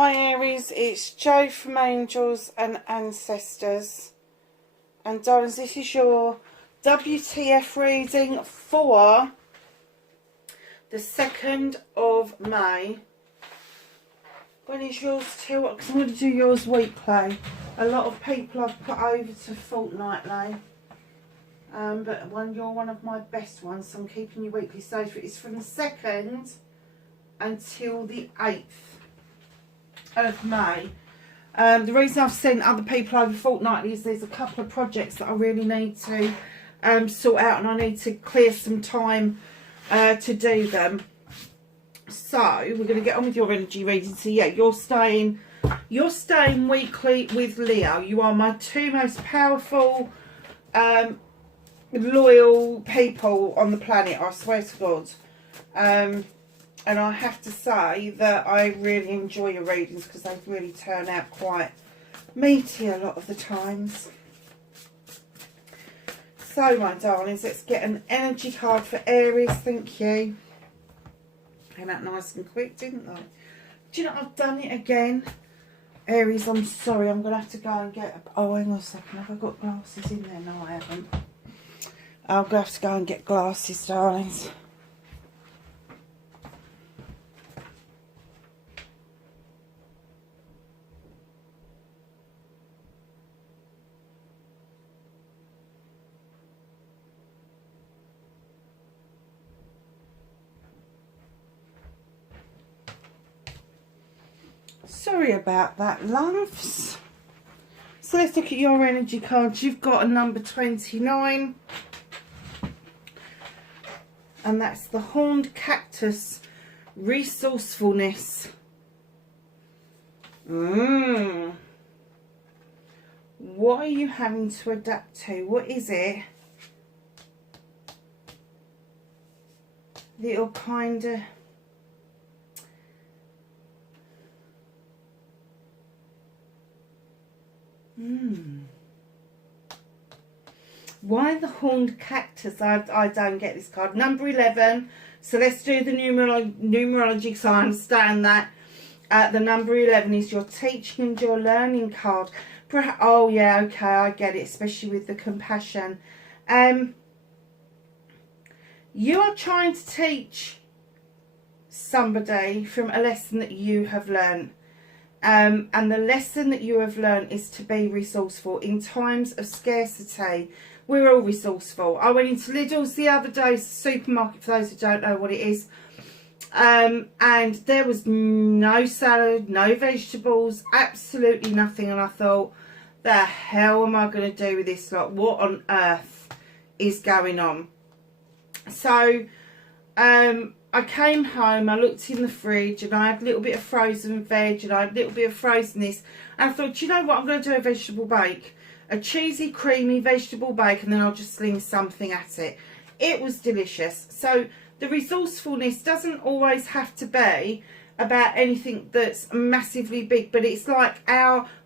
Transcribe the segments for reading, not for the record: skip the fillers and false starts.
Hi Aries, it's Jo from Angels and Ancestors. And darlings, this is your WTF reading for the 2nd of May. When is yours till? Because I'm going to do yours weekly. A lot of people I've put over to fortnightly. But you're one of my best ones, so I'm keeping you weekly. So it's from the 2nd until the 8th. Of May. The reason I've sent other people over fortnightly is there's a couple of projects that I really need to sort out, and I need to clear some time to do them. So we're going to get on with your energy reading. So yeah, you're staying weekly with Leo. You are my two most powerful, loyal people on the planet, I swear to God. And I have to say that I really enjoy your readings because they really turn out quite meaty a lot of the times. So, my darlings, let's get an energy card for Aries. Thank you. Came out nice and quick, didn't they? Do you know, I've done it again. Aries, I'm sorry. I'm going to have to go and get... Oh, hang on a second. Have I got glasses in there? No, I haven't. I'm going to have to go and get glasses, darlings. Sorry about that, loves. So let's look at your energy cards. You've got a number 29. And that's the Horned Cactus. Resourcefulness. What are you having to adapt to? What is it that you're kind of... Why the Horned Cactus? I don't get this card. Number 11. So let's do the numerology, so I understand that. The number 11 is your teaching and your learning card. Oh yeah, okay, I get it, especially with the compassion. You are trying to teach somebody from a lesson that you have learned. And the lesson that you have learned is to be resourceful in times of scarcity. We're all resourceful. I went into Lidl's the other day, supermarket for those who don't know what it is, and there was no salad, no vegetables, absolutely nothing. And I thought, the hell am I going to do with this lot? What on earth is going on? So I came home, I looked in the fridge, and I had a little bit of frozen veg, and I had a little bit of frozen this, and I thought, do you know what, I'm going to do a vegetable bake. A cheesy, creamy vegetable bake, and then I'll just sling something at it. It was delicious. So the resourcefulness doesn't always have to be about anything that's massively big, but it's like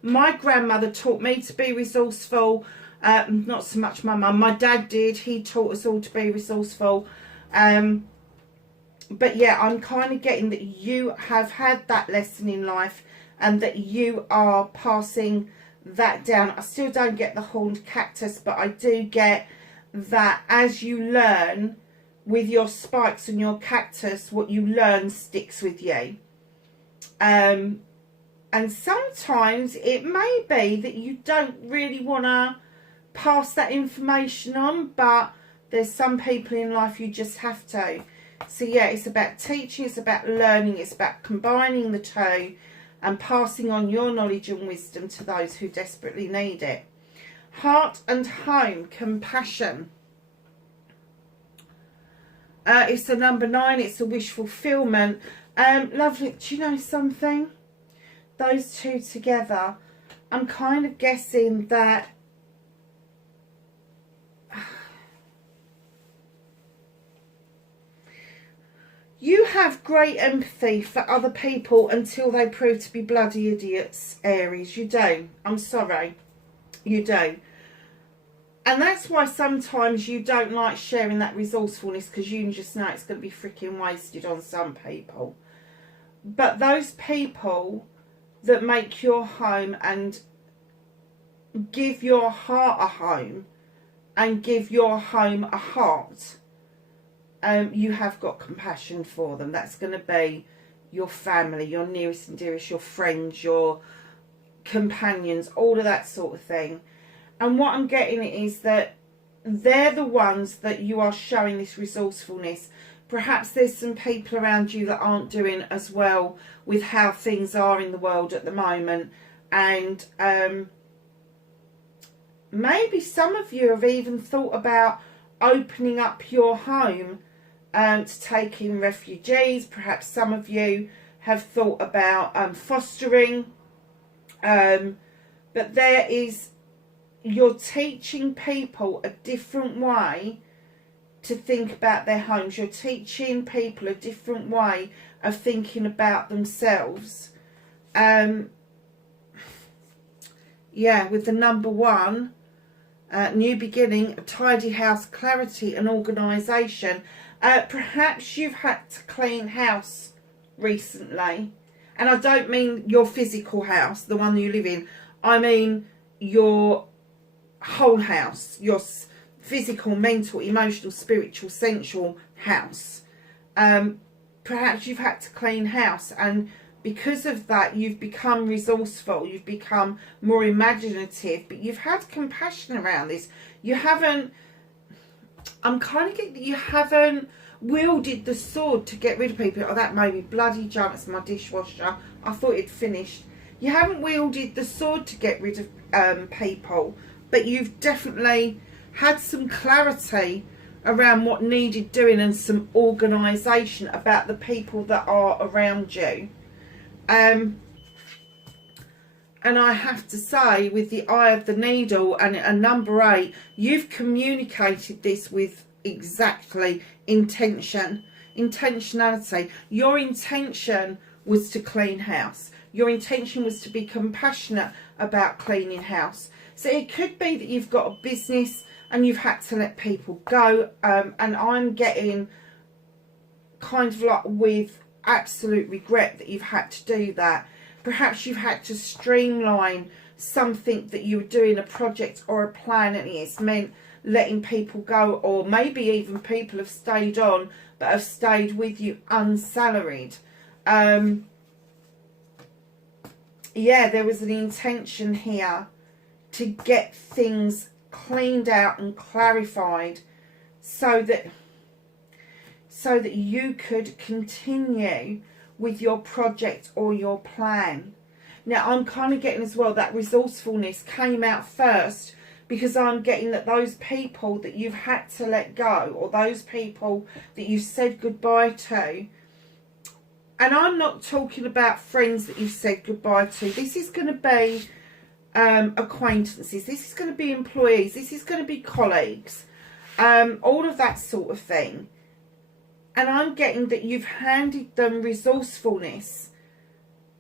my grandmother taught me to be resourceful. Not so much my mum. My dad did. He taught us all to be resourceful. But yeah, I'm kind of getting that you have had that lesson in life and that you are passing that down. I still don't get the Horned Cactus, but I do get that as you learn with your spikes and your cactus, what you learn sticks with you. And sometimes it may be that you don't really want to pass that information on, but there's some people in life you just have to. So yeah, it's about teaching, it's about learning, it's about combining the two and passing on your knowledge and wisdom to those who desperately need it. Heart and home, compassion. It's the number 9, it's a wish fulfillment. Lovely, do you know something? Those two together, I'm kind of guessing that you have great empathy for other people until they prove to be bloody idiots, Aries. You do. I'm sorry. You do. And that's why sometimes you don't like sharing that resourcefulness, because you just know it's going to be freaking wasted on some people. But those people that make your home and give your heart a home and give your home a heart, you have got compassion for them. That's going to be your family, your nearest and dearest, your friends, your companions, all of that sort of thing. And what I'm getting is that they're the ones that you are showing this resourcefulness. Perhaps there's some people around you that aren't doing as well with how things are in the world at the moment. And maybe some of you have even thought about opening up your home to take in refugees. Perhaps some of you have thought about fostering. But there is, you're teaching people a different way to think about their homes. You're teaching people a different way of thinking about themselves. Yeah, with the number 1, new beginning, a tidy house, clarity and organisation. Perhaps you've had to clean house recently. And I don't mean your physical house, the one you live in. I mean your whole house, your physical, mental, emotional, spiritual, sensual house. Perhaps you've had to clean house, and because of that you've become resourceful, you've become more imaginative, but you've had compassion around this. You haven't, I'm kind of getting that you haven't wielded the sword to get rid of people. Oh, that made me bloody jump. It's my dishwasher. I thought it'd finished. You haven't wielded the sword to get rid of people, but you've definitely had some clarity around what needed doing and some organisation about the people that are around you. And I have to say, with the eye of the needle and a number 8, you've communicated this with exactly intentionality. Your intention was to clean house. Your intention was to be compassionate about cleaning house. So it could be that you've got a business and you've had to let people go, and I'm getting kind of like with absolute regret that you've had to do that. Perhaps you've had to streamline something that you were doing, a project or a plan, and it's meant letting people go, or maybe even people have stayed on but have stayed with you unsalaried. Yeah, there was an intention here to get things cleaned out and clarified so that you could continue with your project or your plan. Now I'm kind of getting as well that resourcefulness came out first, because I'm getting that those people that you've had to let go, or those people that you've said goodbye to, and I'm not talking about friends that you've said goodbye to. This is going to be acquaintances. This is going to be employees. This is going to be colleagues. All of that sort of thing. And I'm getting that you've handed them resourcefulness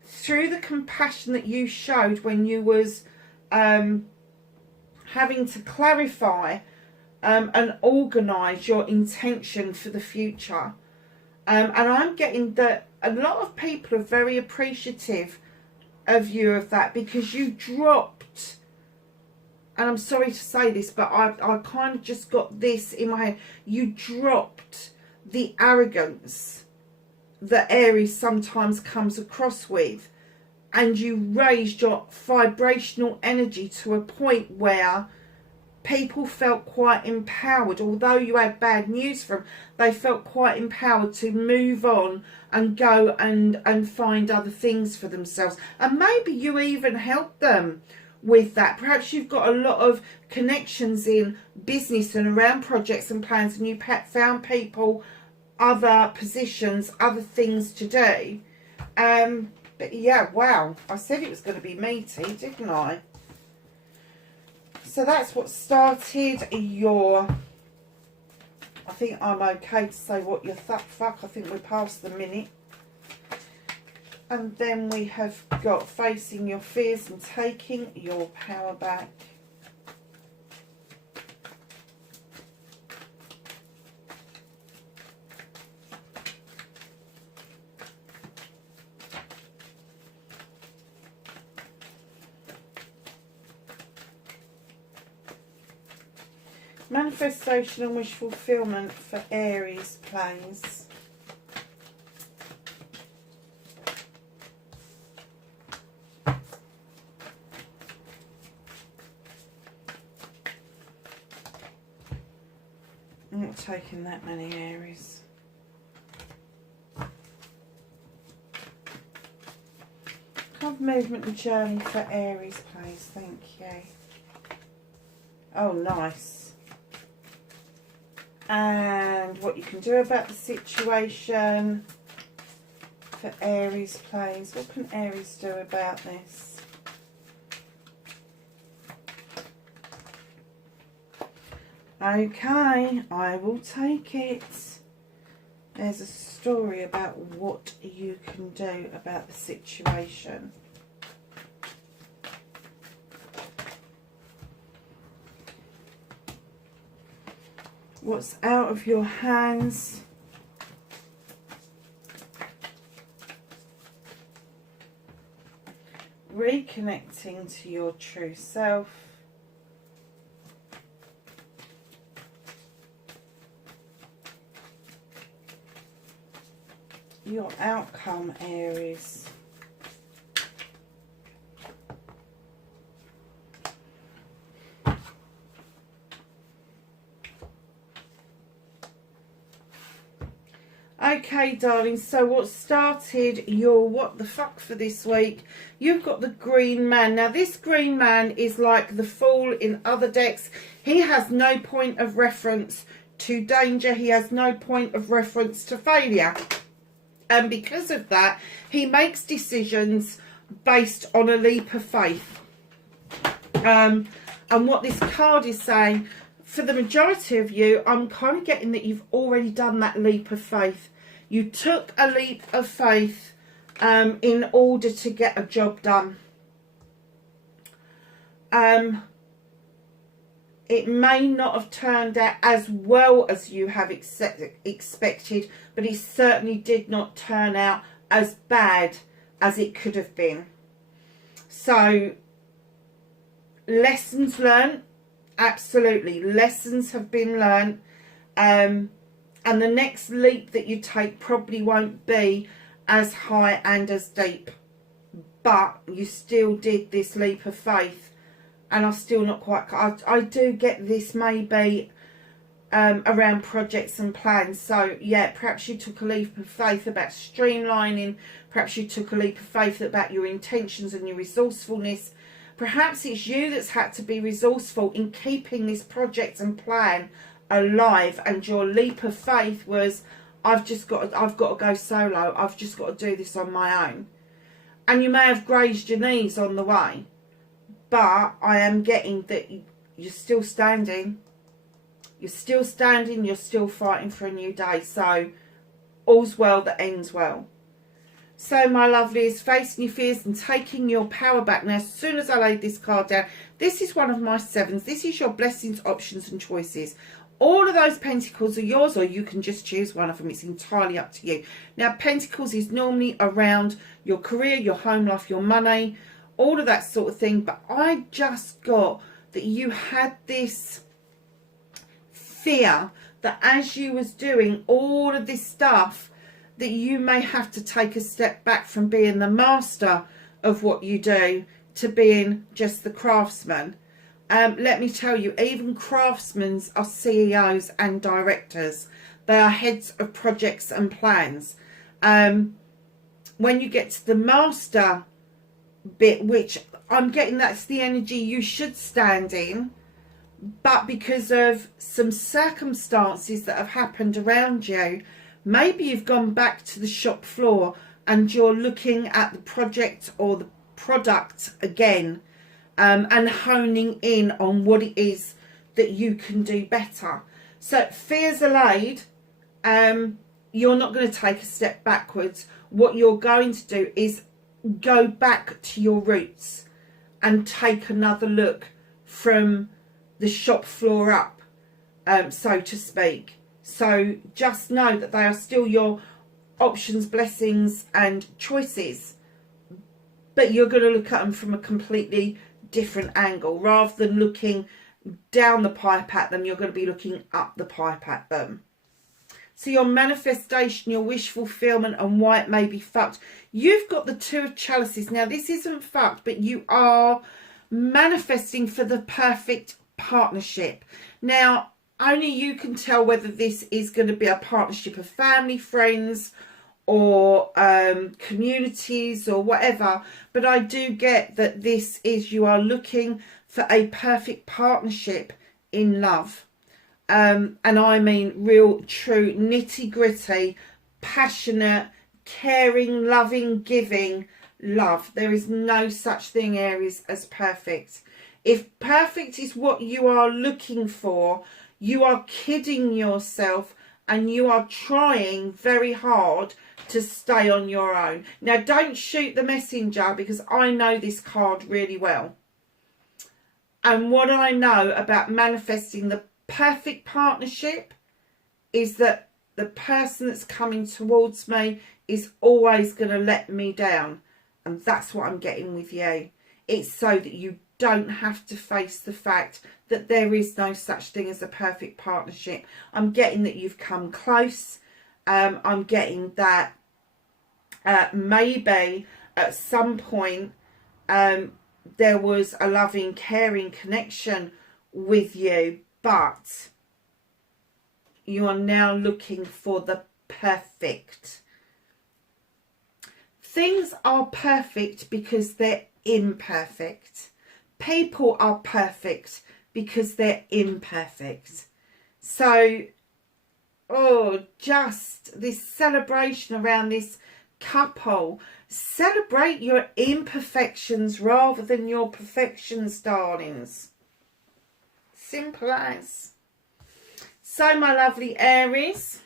through the compassion that you showed when you was having to clarify and organise your intention for the future. And I'm getting that a lot of people are very appreciative of you of that, because you dropped, and I'm sorry to say this, but I kind of just got this in my head, you dropped the arrogance that Aries sometimes comes across with, and you raised your vibrational energy to a point where people felt quite empowered. Although you had bad news from, they felt quite empowered to move on and go and find other things for themselves. And maybe you even helped them with that. Perhaps you've got a lot of connections in business and around projects and plans, and you found people other positions, other things to do. But yeah, wow, I said it was going to be meaty, didn't I? So that's what started your, I think I'm okay to say what your fuck, I think we're past the minute. And then we have got facing your fears and taking your power back. Manifestation and wish fulfillment for Aries, please. I'm not taking that many Aries. Have movement and journey for Aries, please. Thank you. Oh, nice. And what you can do about the situation for Aries, please. What can Aries do about this? Okay, I will take it. There's a story about what you can do about the situation. What's out of your hands? Reconnecting to your true self. Your outcome, Aries. Okay, darling, so what started your what the fuck for this week, you've got the Green Man. Now, this Green Man is like the Fool in other decks. He has no point of reference to danger. He has no point of reference to failure. And because of that, he makes decisions based on a leap of faith. And what this card is saying, for the majority of you, I'm kind of getting that you've already done that leap of faith. You took a leap of faith in order to get a job done. It may not have turned out as well as you have expected, but it certainly did not turn out as bad as it could have been. So, lessons learned, absolutely. Lessons have been learned. And the next leap that you take probably won't be as high and as deep. But you still did this leap of faith. And I'm still not quite... I do get this maybe around projects and plans. So, yeah, perhaps you took a leap of faith about streamlining. Perhaps you took a leap of faith about your intentions and your resourcefulness. Perhaps it's you that's had to be resourceful in keeping this project and plan alive. And your leap of faith was, I've got to go solo. I've just got to do this on my own. And you may have grazed your knees on the way. But I am getting that you're still standing. You're still standing. You're still fighting for a new day. So, all's well that ends well. So, my lovelies, facing your fears and taking your power back. Now, as soon as I laid this card down, this is one of my sevens. This is your blessings, options and choices. All of those pentacles are yours, or you can just choose one of them. It's entirely up to you. Now, pentacles is normally around your career, your home life, your money, all of that sort of thing. But I just got that you had this fear that as you was doing all of this stuff, that you may have to take a step back from being the master of what you do to being just the craftsman. Let me tell you, even craftsmen are CEOs and directors. They are heads of projects and plans. When you get to the master bit, which I'm getting that's the energy you should stand in, but because of some circumstances that have happened around you, maybe you've gone back to the shop floor and you're looking at the project or the product again, and honing in on what it is that you can do better. So fears allayed, you're not going to take a step backwards. What you're going to do is go back to your roots and take another look from the shop floor up, so to speak. So just know that they are still your options, blessings and choices, but you're going to look at them from a completely different angle rather than looking down the pipe at them. You're going to be looking up the pipe at them. So your manifestation, your wish fulfillment, and why it may be fucked. You've got the Two of Chalices. Now, this isn't fucked, but you are manifesting for the perfect partnership. Now, only you can tell whether this is going to be a partnership of family, friends, or communities, or whatever. But I do get that this is, you are looking for a perfect partnership in love. And I mean real, true, nitty-gritty, passionate, caring, loving, giving love. There is no such thing, Aries, as perfect. If perfect is what you are looking for, you are kidding yourself and you are trying very hard to stay on your own. Now, don't shoot the messenger, because I know this card really well. And what I know about manifesting the perfect partnership is that the person that's coming towards me is always going to let me down. And that's what I'm getting with you. It's so that you don't have to face the fact that there is no such thing as a perfect partnership. I'm getting that you've come close. I'm getting that maybe at some point there was a loving, caring connection with you, but you are now looking for the perfect. Things are perfect because they're imperfect. People are perfect because they're imperfect. So, just this celebration around this couple. Celebrate your imperfections rather than your perfections, darlings. Simple as. So, my lovely Aries,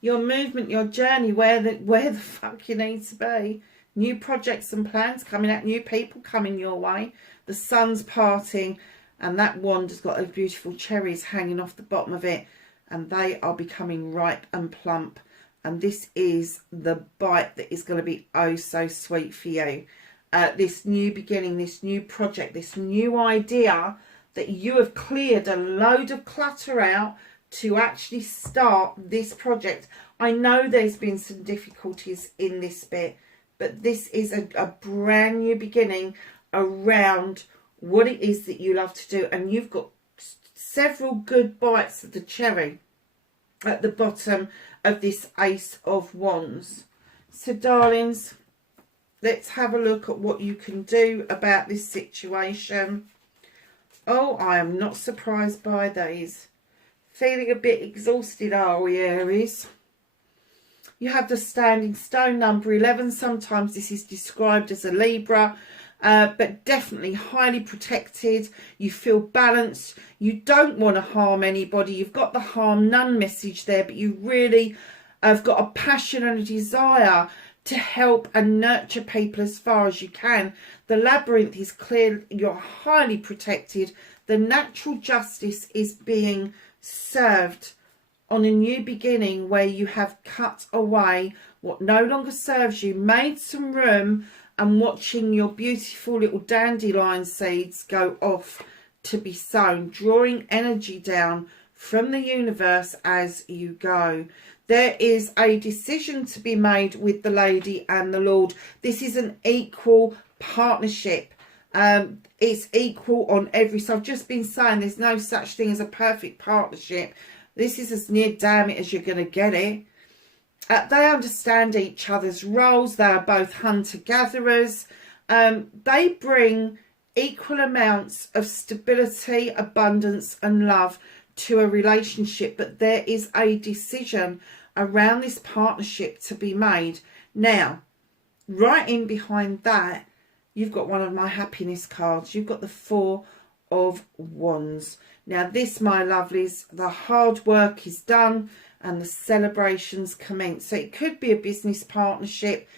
your movement, your journey, where the fuck you need to be. New projects and plans coming out, new people coming your way. The sun's parting, and that wand has got those beautiful cherries hanging off the bottom of it, and they are becoming ripe and plump. And this is the bite that is going to be oh so sweet for you. This new beginning, this new project, this new idea that you have cleared a load of clutter out to actually start this project. I know there's been some difficulties in this bit, but this is a brand new beginning around what it is that you love to do. And you've got several good bites of the cherry at the bottom of this Ace of Wands. So, darlings, let's have a look at what you can do about this situation. Oh, I am not surprised by these. Feeling a bit exhausted, are we, Aries? You have the Standing Stone, number 11. Sometimes this is described as a Libra, but definitely highly protected. You feel balanced. You don't want to harm anybody. You've got the harm none message there, but you really have got a passion and a desire to help and nurture people as far as you can. The labyrinth is clear. You're highly protected. The natural justice is being served on a new beginning, where you have cut away what no longer serves you, made some room, and watching your beautiful little dandelion seeds go off to be sown, drawing energy down from the universe as you go. There is a decision to be made with the lady and the Lord. This is an equal partnership. It's equal on every side. I've just been saying there's no such thing as a perfect partnership. This is as near damn it as you're going to get it. They understand each other's roles. They are both hunter-gatherers. They bring equal amounts of stability, abundance and love to a relationship. But there is a decision around this partnership to be made. Now, right in behind that, you've got one of my happiness cards. You've got the Four of Wands. Now this, my lovelies, the hard work is done and the celebrations commence. So it could be a business partnership,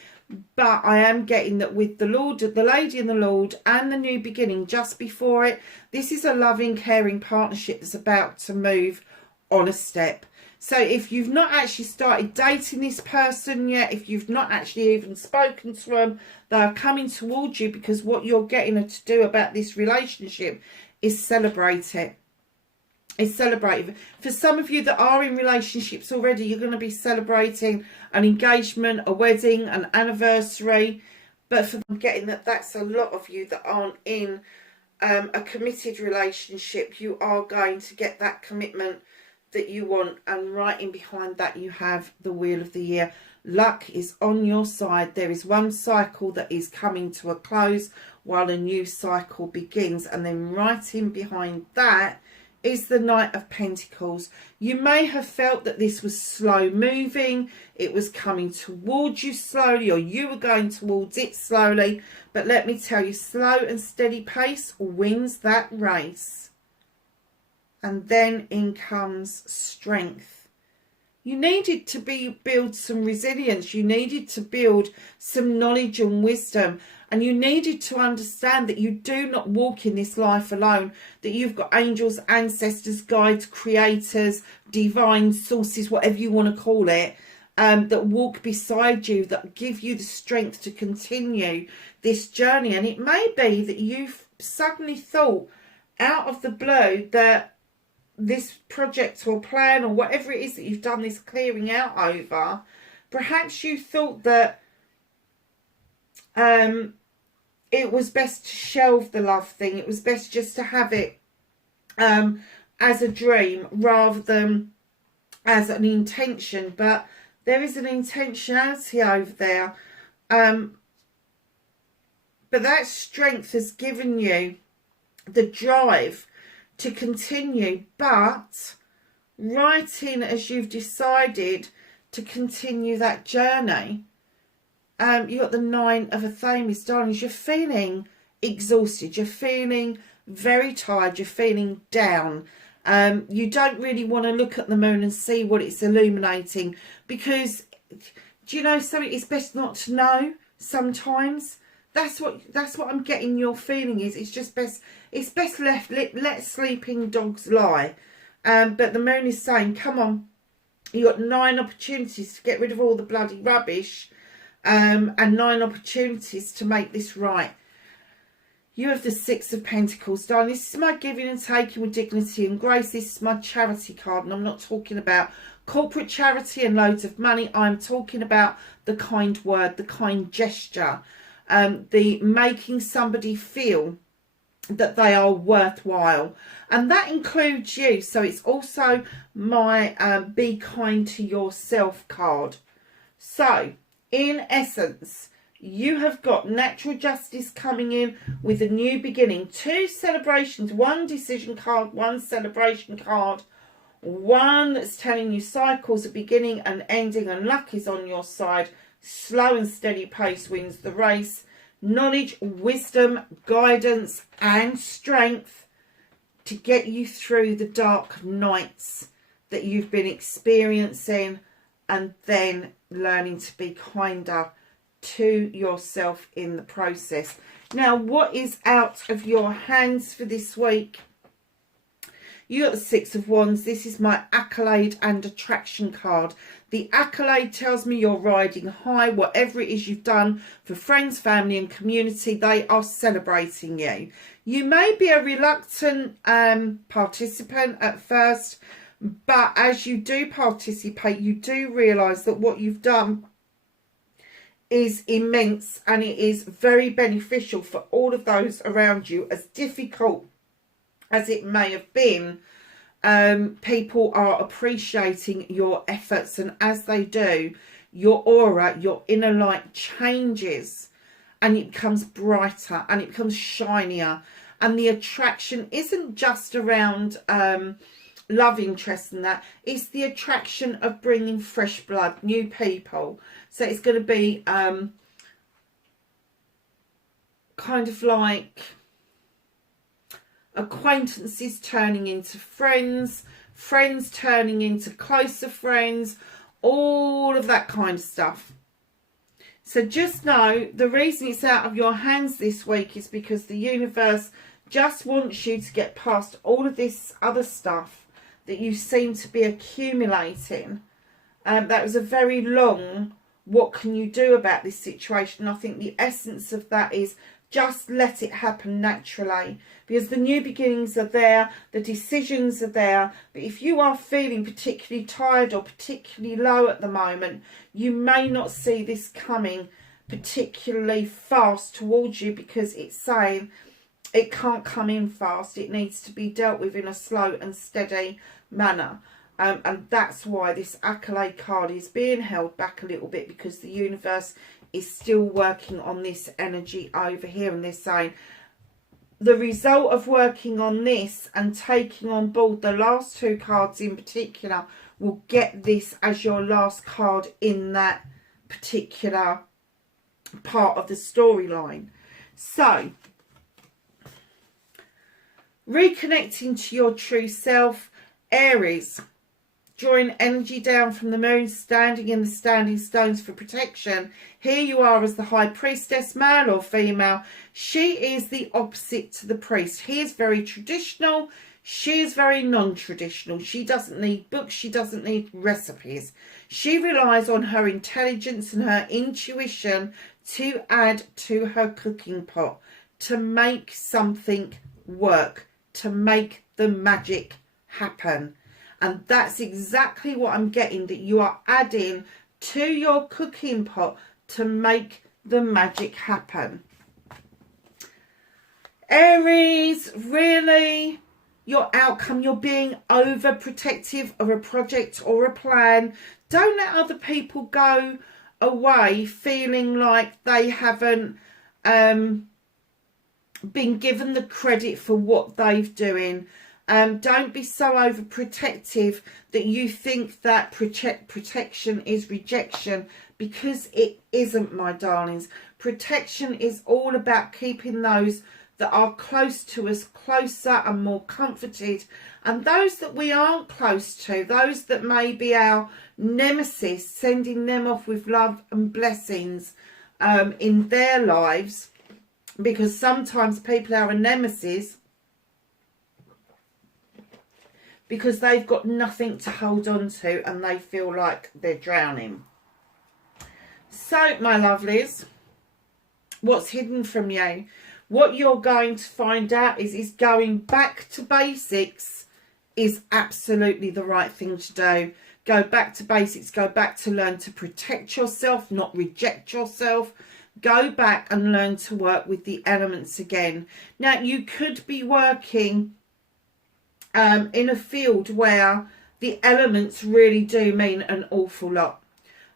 but I am getting that with the Lord, the lady and the Lord, and the new beginning just before it, this is a loving, caring partnership that's about to move on a step. So if you've not actually started dating this person yet, if you've not actually even spoken to them, they are coming towards you, because what you're getting her to do about this relationship is celebrate it. Is celebrate. For some of you that are in relationships already, you're going to be celebrating an engagement, a wedding, an anniversary. But for getting that's a lot of you that aren't in a committed relationship. You are going to get that commitment that you want, and right in behind that you have the Wheel of the Year. Luck is on your side. There is one cycle that is coming to a close while a new cycle begins, and then right in behind that is the Knight of Pentacles. You may have felt that this was slow moving, it was coming towards you slowly, or you were going towards it slowly, but let me tell you, slow and steady pace wins that race. And then in comes strength. You needed to build some resilience, you needed to build some knowledge and wisdom, and you needed to understand that you do not walk in this life alone, that you've got angels, ancestors, guides, creators, divine sources, whatever you want to call it, that walk beside you, that give you the strength to continue this journey. And it may be that you've suddenly thought out of the blue that this project or plan or whatever it is that you've done this clearing out over, perhaps you thought that it was best to shelve the love thing. It was best just to have it as a dream rather than as an intention. But there is an intentionality over there. But that strength has given you the drive to continue. But right in as you've decided to continue that journey, you got the Nine of Athames, darlings. You're feeling exhausted. You're feeling very tired. You're feeling down. You don't really want to look at the moon and see what it's illuminating, because, do you know something? It's best not to know sometimes. That's what I'm getting your feeling is. It's just best. It's best left. Let sleeping dogs lie. But the moon is saying, come on. You got 9 opportunities to get rid of all the bloody rubbish. And 9 opportunities to make this right. You have the Six of Pentacles, darling. This is my giving and taking with dignity and grace. This is my charity card, and I'm not talking about corporate charity and loads of money. I'm talking about the kind word, the kind gesture, the making somebody feel that they are worthwhile, and that includes you. So it's also my be kind to yourself card. So in essence, you have got natural justice coming in with a new beginning. 2 celebrations, 1 decision card, 1 celebration card, 1 that's telling you cycles are beginning and ending, and luck is on your side. Slow and steady pace wins the race. Knowledge, wisdom, guidance and strength to get you through the dark nights that you've been experiencing, and then learning to be kinder to yourself in the process. Now, what is out of your hands for this week? You got the Six of Wands. This is my accolade and attraction card. The accolade tells me you're riding high. Whatever it is you've done for friends, family and community, they are celebrating you. You may be a reluctant participant at first, but as you do participate, you do realise that what you've done is immense, and it is very beneficial for all of those around you. As difficult as it may have been, people are appreciating your efforts, and as they do, your aura, your inner light changes, and it becomes brighter and it becomes shinier. And the attraction isn't just around love interest and that. It's the attraction of bringing fresh blood, new people. So it's going to be kind of like acquaintances turning into friends, friends turning into closer friends, all of that kind of stuff. So just know the reason it's out of your hands this week is because the universe just wants you to get past all of this other stuff that you seem to be accumulating. That was a very long, what can you do about this situation? I think the essence of that is Just let it happen naturally, because the new beginnings are there, the decisions are there. But if you are feeling particularly tired or particularly low at the moment, you may not see this coming particularly fast towards you, because it's saying it can't come in fast. It needs to be dealt with in a slow and steady manner. And that's why this Accolade card is being held back a little bit, because the universe is still working on this energy over here. And they're saying the result of working on this and taking on board the last two cards in particular will get this as your last card in that particular part of the storyline. So, reconnecting to your true self, Aries, drawing energy down from the moon, standing in the standing stones for protection. Here you are as the high priestess, male or female. She is the opposite to the priest. He is very traditional. She is very non-traditional. She doesn't need books. She doesn't need recipes. She relies on her intelligence and her intuition to add to her cooking pot, to make something work, to make the magic happen. And that's exactly what I'm getting, that you are adding to your cooking pot to make the magic happen. Aries, really, your outcome, you're being overprotective of a project or a plan. Don't let other people go away feeling like they haven't been given the credit for what they've doing. Don't be so overprotective that you think that protection is rejection, because it isn't, my darlings. Protection is all about keeping those that are close to us closer and more comforted, and those that we aren't close to, those that may be our nemesis, sending them off with love and blessings in their lives, because sometimes people are a nemesis because they've got nothing to hold on to and they feel like they're drowning. So, my lovelies, what's hidden from you? What you're going to find out is going back to basics is absolutely the right thing to do. Go back to basics. Go back to learn to protect yourself, not reject yourself. Go back and learn to work with the elements again. Now, you could be working in a field where the elements really do mean an awful lot.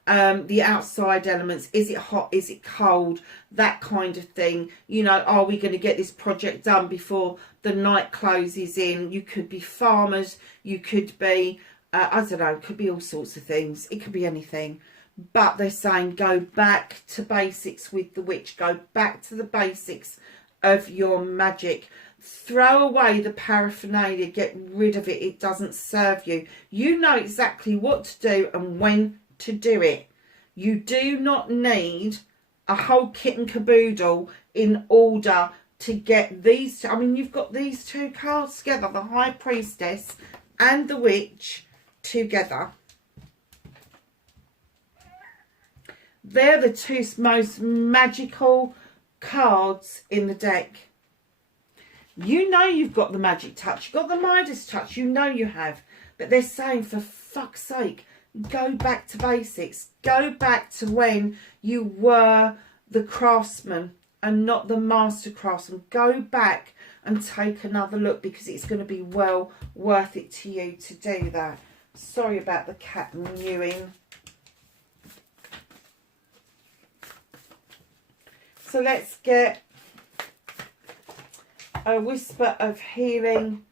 The outside elements, is it hot, is it cold, that kind of thing. You know, are we going to get this project done before the night closes in? You could be farmers, you could be I don't know, it could be all sorts of things, it could be anything. But they're saying go back to basics with the witch. Go back to the basics of your magic. Throw away the paraphernalia. Get rid of it. It doesn't serve you. You know exactly what to do and when to do it. You do not need a whole kit and caboodle in order to get these two. I mean, you've got these two cards together, the High Priestess and the Witch together. They're the two most magical cards in the deck. You know you've got the magic touch. You've got the Midas touch. You know you have. But they're saying, for fuck's sake, go back to basics. Go back to when you were the craftsman and not the master craftsman. Go back and take another look, because it's going to be well worth it to you to do that. Sorry about the cat mewing. So let's get a whisper of healing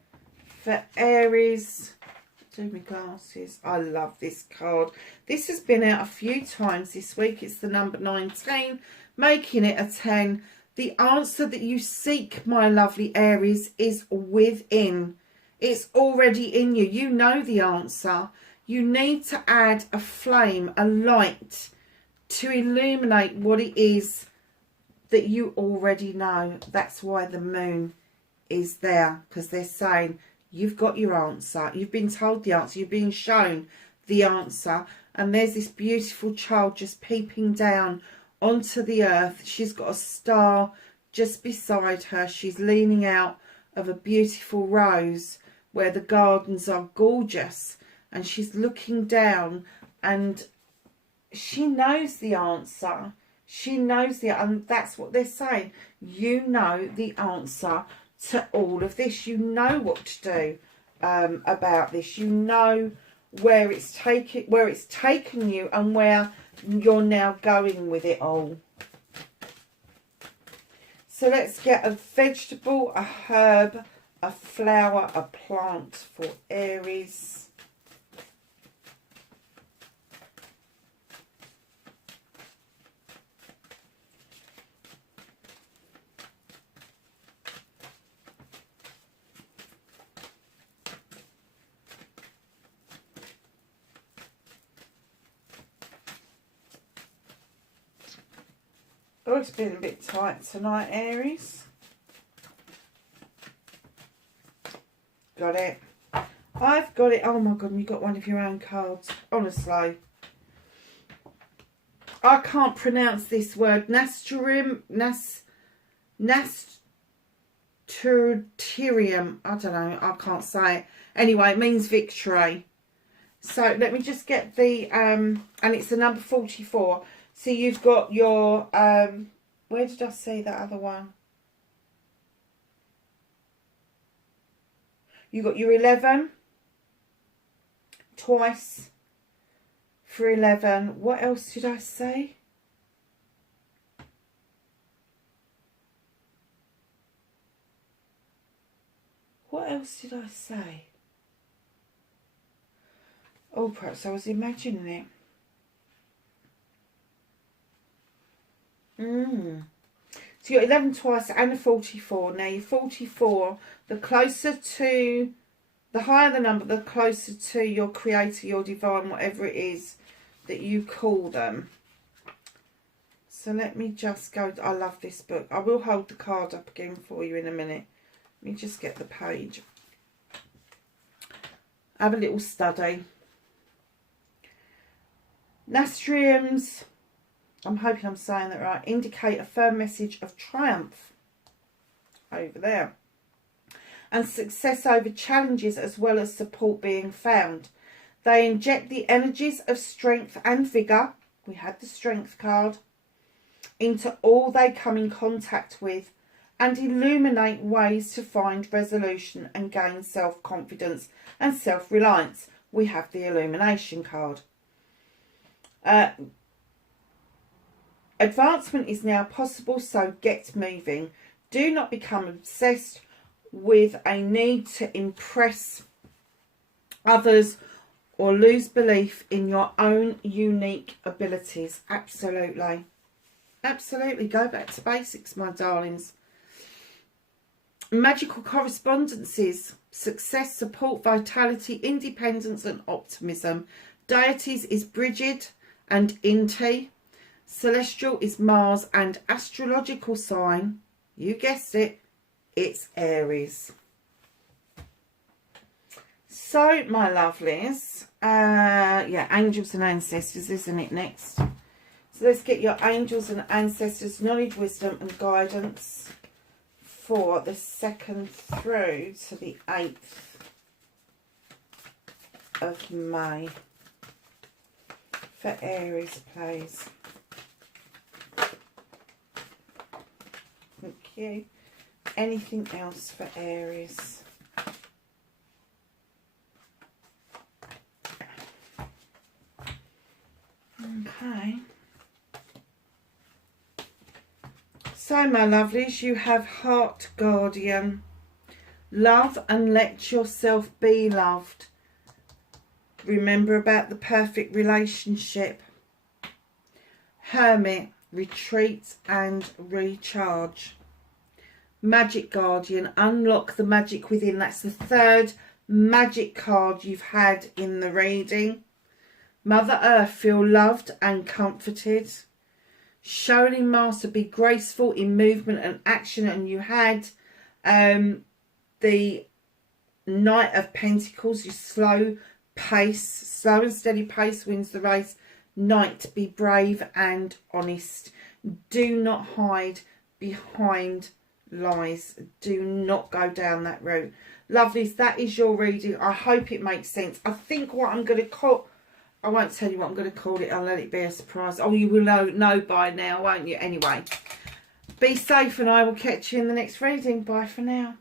for Aries. Do my glasses. I love this card. This has been out a few times this week. It's the number 19, making it a 10. The answer that you seek, my lovely Aries, is within. It's already in you. You know the answer. You need to add a flame, a light, to illuminate what it is that you already know. That's why the moon is there, because they're saying you've got your answer. You've been told the answer. You've been shown the answer. And there's this beautiful child just peeping down onto the earth. She's got a star just beside her. She's leaning out of a beautiful rose where the gardens are gorgeous, and she's looking down, and she knows the answer. She knows and that's what they're saying. You know the answer to all of this. You know what to do about this. You know where it's taken you, and where you're now going with it all. So let's get a vegetable, a herb, a flower, a plant for Aries. Oh, it's been a bit tight tonight, Aries. Got it. I've got it. Oh my God, you got one of your own cards. Honestly. I can't pronounce this word. Nasturtium. I don't know. I can't say it. Anyway, it means victory. So let me just get the, and it's the number 44. So you've got your, where did I see that other one? You got your 11 twice for 11. What else did I say? What else did I say? Oh, perhaps I was imagining it. So you're 11 twice and a 44. Now you're 44. The closer to, the higher the number, the closer to your creator, your divine, whatever it is that you call them. So let me just go. I love this book. I will hold the card up again for you in a minute. Let me just get the page. Have a little study. Nasturtiums, I'm hoping I'm saying that right, indicate a firm message of triumph over there, and success over challenges, as well as support being found. They inject the energies of strength and vigour, we had the strength card, into all they come in contact with, and illuminate ways to find resolution and gain self-confidence and self-reliance. We have the illumination card. Advancement is now possible, so get moving. Do not become obsessed with a need to impress others or lose belief in your own unique abilities. Absolutely. Absolutely. Go back to basics, my darlings. Magical correspondences. Success, support, vitality, independence and optimism. Deities is Bridget and Inti. Celestial is Mars, and astrological sign, you guessed it, it's Aries. So, my lovelies, yeah, angels and ancestors, isn't it, next? So let's get your angels and ancestors, knowledge, wisdom and guidance for the 2nd through to the 8th of May for Aries, please. Thank you. Anything else for Aries? Okay. So, my lovelies, you have Heart Guardian. Love and let yourself be loved. Remember about the perfect relationship. Hermit. Retreat and recharge. Magic Guardian, unlock the magic within. That's the 3rd magic card you've had in the reading. Mother Earth, feel loved and comforted. Shaolin Master, be graceful in movement and action. And you had the Knight of Pentacles, your slow and steady pace wins the race. Knight, be brave and honest. Do not hide. behind lies. Do not go down that route. Lovelies, that is your reading. I hope it makes sense. I think what I'm going to call... I won't tell you what I'm going to call it. I'll let it be a surprise. Oh, you will know by now, won't you? Anyway, be safe and I will catch you in the next reading. Bye for now.